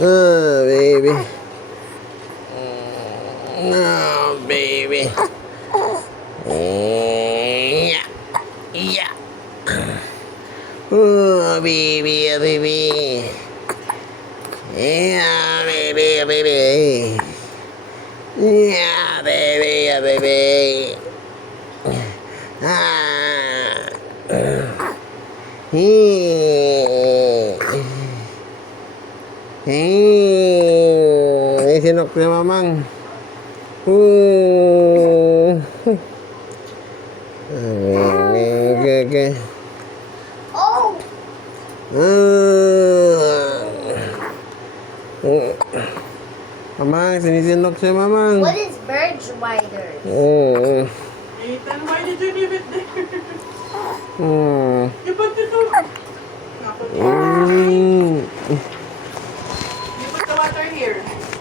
Baby. Oh, baby. Yeah. Yeah. Oh, baby, baby. Yeah, baby, baby. Yeah, baby, baby. Ah. Sinok na mamang. Okay. Oh! Mamang, sinisinok siya, mamang. What is bird spider? Ethan, why did you leave it there? Mm. You put it over. No, put it. Mm. You put the water here.